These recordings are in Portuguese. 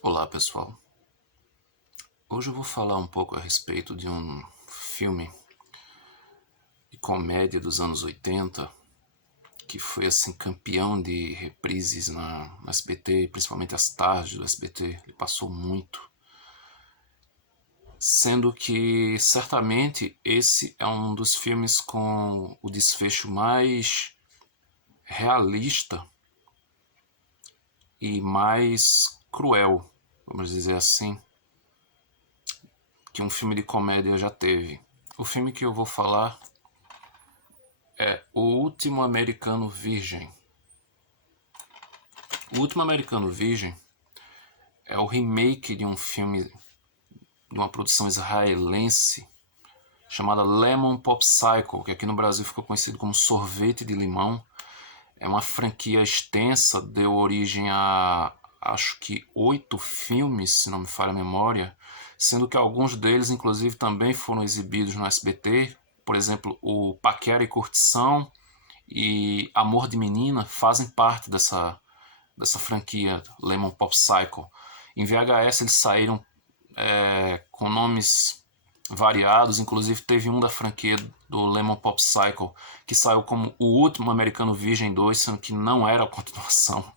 Olá, pessoal. Hoje eu vou falar um pouco a respeito de um filme de comédia dos anos 80 que foi assim campeão de reprises na SBT, principalmente as tardes do SBT. Ele passou muito, sendo que certamente esse é um dos filmes com o desfecho mais realista e mais cruel, vamos dizer assim, que um filme de comédia já teve. O filme que eu vou falar é O Último Americano Virgem. O Último Americano Virgem é o remake de um filme de uma produção israelense chamada Lemon Popsicle, que aqui no Brasil ficou conhecido como Sorvete de Limão. É uma franquia extensa, deu origem a acho que 8 filmes, se não me falha a memória, sendo que alguns deles inclusive também foram exibidos no SBT. Por exemplo, o Paquera e Curtição e Amor de Menina fazem parte dessa franquia Lemon Popsicle. Em VHS eles saíram com nomes variados, inclusive teve um da franquia do Lemon Popsicle que saiu como O Último Americano Virgem 2, sendo que não era a continuação.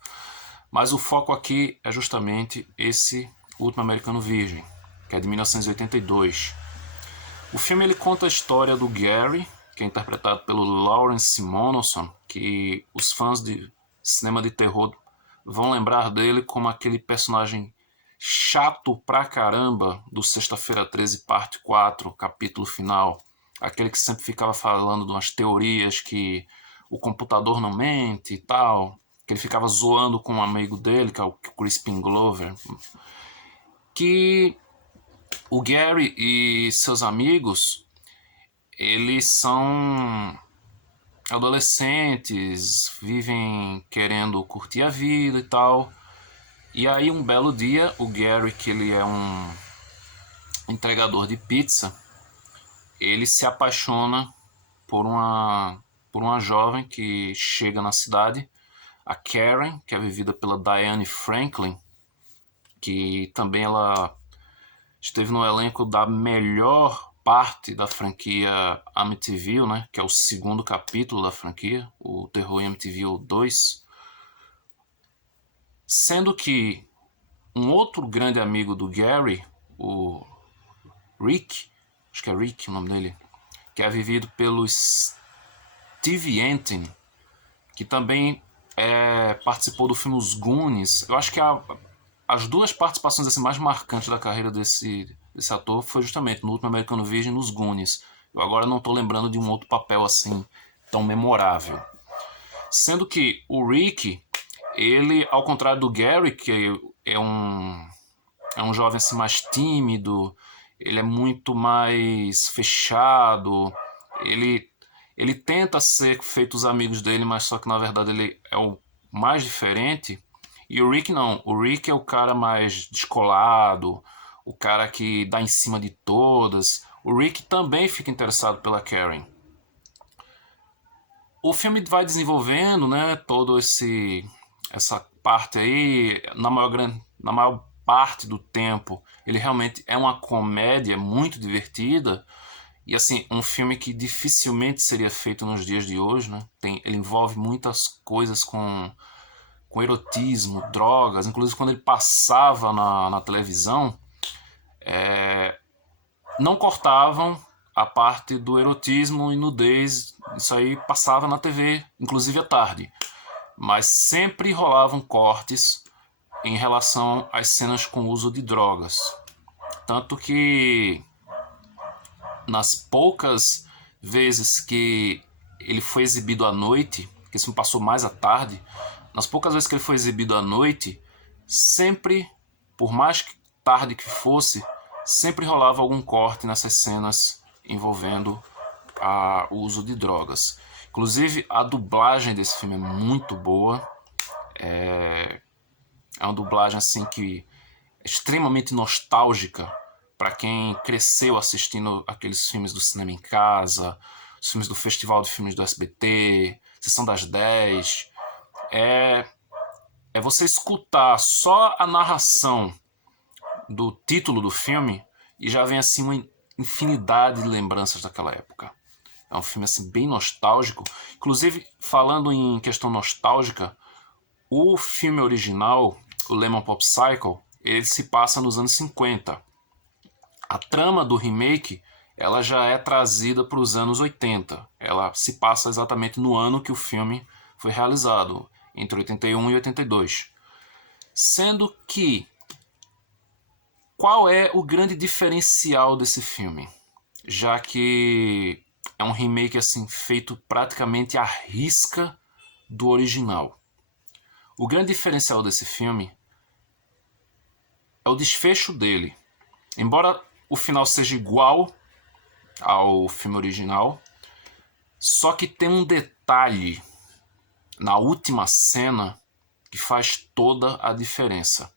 Mas o foco aqui é justamente esse Último Americano Virgem, que é de 1982. O filme ele conta a história do Gary, que é interpretado pelo Lawrence Simonoson, que os fãs de cinema de terror vão lembrar dele como aquele personagem chato pra caramba do Sexta-feira 13, parte 4, capítulo final. Aquele que sempre ficava falando de umas teorias que o computador não mente e tal. Que ele ficava zoando com um amigo dele, que é o Crispin Glover. Que o Gary e seus amigos, eles são adolescentes, vivem querendo curtir a vida e tal. E aí um belo dia, o Gary, que ele é um entregador de pizza, ele se apaixona por uma jovem que chega na cidade, a Karen, que é vivida pela Diane Franklin, que também ela esteve no elenco da melhor parte da franquia Amityville, né, que é o segundo capítulo da franquia, o Terror em Amityville 2. Sendo que um outro grande amigo do Gary, o Rick, acho que é Rick o nome dele, que é vivido pelo Steve Antin, que também participou do filme Os Goonies. Eu acho que as duas participações assim, mais marcantes da carreira desse ator foi justamente no Último Americano Virgem e nos Goonies. Eu agora não estou lembrando de um outro papel assim tão memorável. Sendo que o Rick, ele, ao contrário do Gary, que é um jovem assim mais tímido, ele é muito mais fechado, ele, ele tenta ser feito os amigos dele, mas só que na verdade ele é o mais diferente. E o Rick não, o Rick é o cara mais descolado, o cara que dá em cima de todas. O Rick também fica interessado pela Karen. O filme vai desenvolvendo, né, todo essa parte aí, na maior parte do tempo, ele realmente é uma comédia muito divertida e assim, um filme que dificilmente seria feito nos dias de hoje, né? Ele envolve muitas coisas com erotismo, drogas, inclusive quando ele passava na televisão, não cortavam a parte do erotismo e nudez, isso aí passava na TV, inclusive à tarde. Mas sempre rolavam cortes em relação às cenas com uso de drogas. Tanto que nas poucas vezes que ele foi exibido à noite, que esse filme passou mais à tarde, nas poucas vezes que ele foi exibido à noite, sempre, por mais tarde que fosse, sempre rolava algum corte nessas cenas envolvendo o uso de drogas. Inclusive, a dublagem desse filme é muito boa. É uma dublagem assim que é extremamente nostálgica para quem cresceu assistindo aqueles filmes do cinema em casa, os filmes do Festival de Filmes do SBT, Sessão das 10. É, é você escutar só a narração do título do filme e já vem assim uma infinidade de lembranças daquela época. É um filme assim bem nostálgico. Inclusive, falando em questão nostálgica, o filme original, o Lemon Pop Cycle, ele se passa nos anos 50. A trama do remake, ela já é trazida para os anos 80. Ela se passa exatamente no ano que o filme foi realizado, entre 81 e 82. Sendo que, qual é o grande diferencial desse filme? Já que é um remake assim feito praticamente à risca do original. O grande diferencial desse filme é o desfecho dele. Embora o final seja igual ao filme original, só que tem um detalhe na última cena que faz toda a diferença.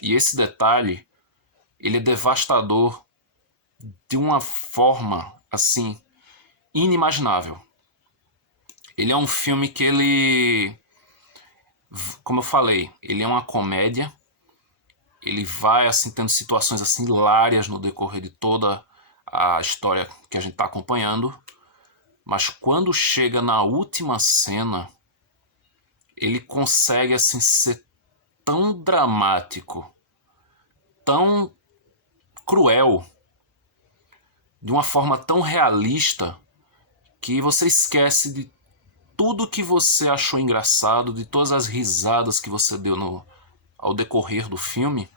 E esse detalhe, ele é devastador de uma forma assim inimaginável. Ele é um filme que ele, como eu falei, ele é uma comédia. Ele vai assim tendo situações assim hilárias no decorrer de toda a história que a gente está acompanhando, mas quando chega na última cena, ele consegue assim ser tão dramático, tão cruel, de uma forma tão realista, que você esquece de tudo que você achou engraçado, de todas as risadas que você deu ao decorrer do filme,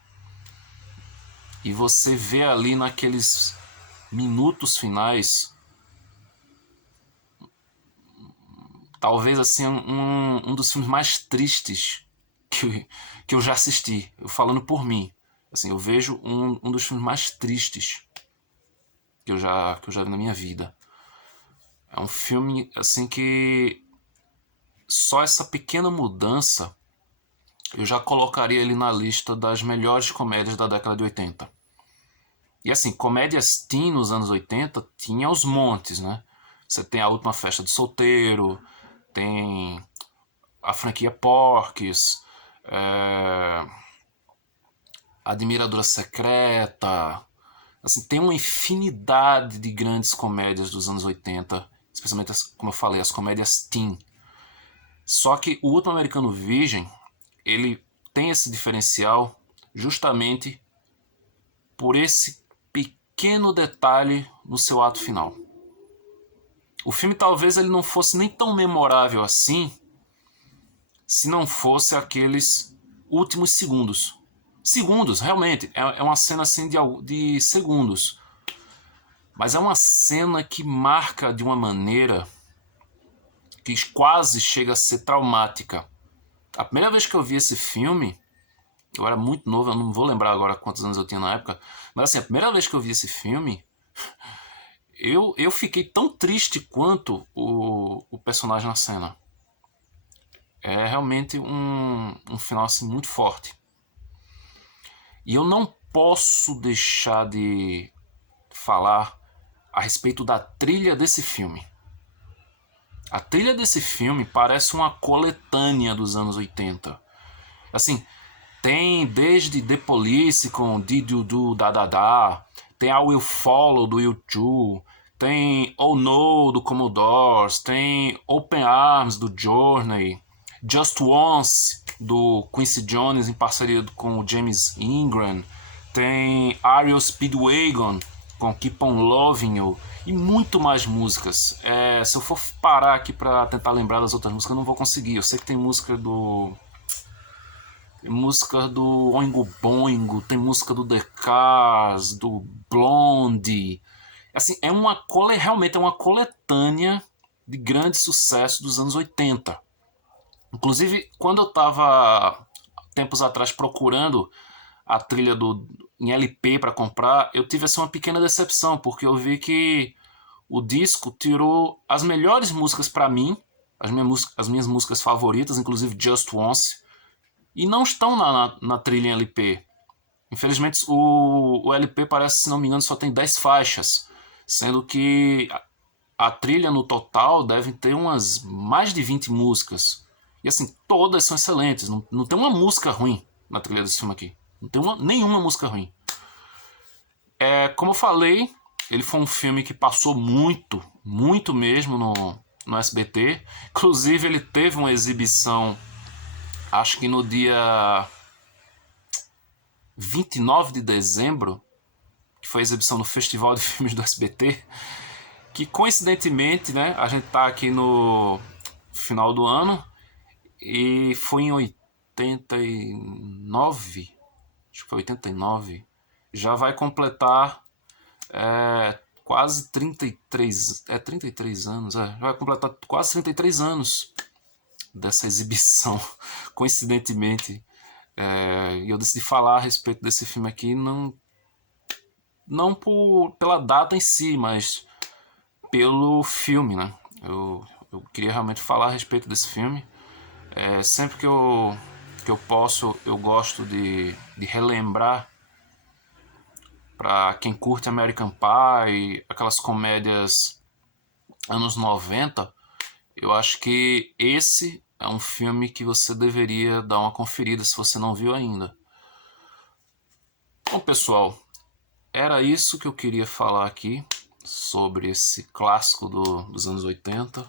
e você vê ali naqueles minutos finais, talvez assim um dos filmes mais tristes que eu já assisti. Eu falando por mim, assim, eu vejo um dos filmes mais tristes que eu já vi na minha vida. É um filme assim que só essa pequena mudança eu já colocaria ele na lista das melhores comédias da década de 80. E assim, comédias teen nos anos 80 tinha os montes, né? Você tem A Última Festa de Solteiro, tem a franquia Porky's, Admiradora Secreta. Assim, tem uma infinidade de grandes comédias dos anos 80, especialmente, como eu falei, as comédias teen. Só que o Último Americano Virgem, ele tem esse diferencial justamente por esse pequeno detalhe no seu ato final. O filme talvez ele não fosse nem tão memorável assim se não fosse aqueles últimos segundos. Segundos, realmente, é uma cena assim de segundos. Mas é uma cena que marca de uma maneira que quase chega a ser traumática. A primeira vez que eu vi esse filme, eu era muito novo, eu não vou lembrar agora quantos anos eu tinha na época, mas assim, a primeira vez que eu vi esse filme, eu fiquei tão triste quanto o personagem na cena. É realmente um final assim, muito forte. E eu não posso deixar de falar a respeito da trilha desse filme. A trilha desse filme parece uma coletânea dos anos 80. Assim, tem desde The Police com Did You Do Da Da Da, tem I Will Follow do U2, tem Oh No do Commodores, tem Open Arms do Journey, Just Once do Quincy Jones em parceria com o James Ingram, tem REO Speedwagon com Keep On Loving You e muito mais músicas. Se eu for parar aqui para tentar lembrar das outras músicas, eu não vou conseguir. Eu sei que tem música do Oingo Boingo, tem música do The Cars, do Blondie. Assim, realmente é uma coletânea de grandes sucessos dos anos 80. Inclusive, quando eu estava tempos atrás procurando a trilha em LP para comprar, eu tive assim, uma pequena decepção, porque eu vi que o disco tirou as melhores músicas para mim, as minhas músicas favoritas, inclusive Just Once, e não estão na trilha em LP. Infelizmente, o LP parece, se não me engano, só tem 10 faixas, sendo que a trilha no total deve ter umas mais de 20 músicas. E assim, todas são excelentes. Não tem uma música ruim na trilha desse filme aqui. Não tem nenhuma música ruim. Como eu falei, ele foi um filme que passou muito, muito mesmo no SBT. Inclusive, ele teve uma exibição, acho que no dia 29 de dezembro, que foi a exibição no Festival de Filmes do SBT, que coincidentemente, né, a gente tá aqui no final do ano e foi em 89, acho que foi 89, já vai completar quase 33 anos, vai completar quase 33 anos dessa exibição, coincidentemente. E eu decidi falar a respeito desse filme aqui, não pela data em si, mas pelo filme, né? Eu queria realmente falar a respeito desse filme. Sempre que eu posso, eu gosto de relembrar para quem curte American Pie, aquelas comédias anos 90, eu acho que esse é um filme que você deveria dar uma conferida se você não viu ainda. Bom, pessoal, era isso que eu queria falar aqui sobre esse clássico dos anos 80,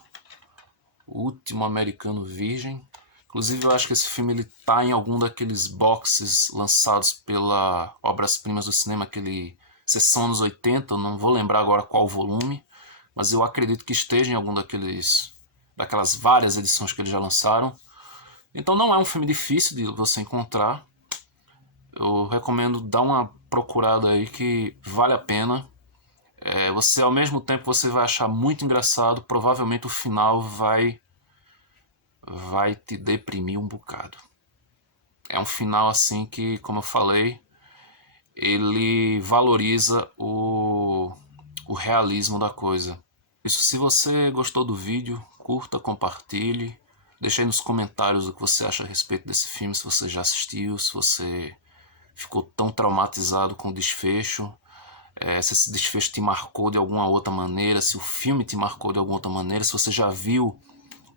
O Último Americano Virgem. Inclusive, eu acho que esse filme ele tá em algum daqueles boxes lançados pela Obras Primas do Cinema, aquele Sessão anos 80, eu não vou lembrar agora qual volume, mas eu acredito que esteja em algum daquelas várias edições que eles já lançaram. Então não é um filme difícil de você encontrar. Eu recomendo dar uma procurada aí que vale a pena. Você ao mesmo tempo você vai achar muito engraçado, provavelmente o final vai te deprimir um bocado. É um final assim que, como eu falei, ele valoriza o realismo da coisa. Isso, se você gostou do vídeo, curta, compartilhe, deixe aí nos comentários o que você acha a respeito desse filme, se você já assistiu, se você ficou tão traumatizado com o desfecho, se esse desfecho te marcou de alguma outra maneira, se o filme te marcou de alguma outra maneira, se você já viu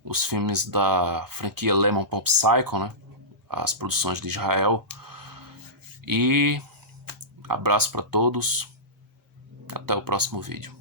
os filmes da franquia Lemon Pop Psycho, né? As produções de Israel. E abraço para todos, até o próximo vídeo.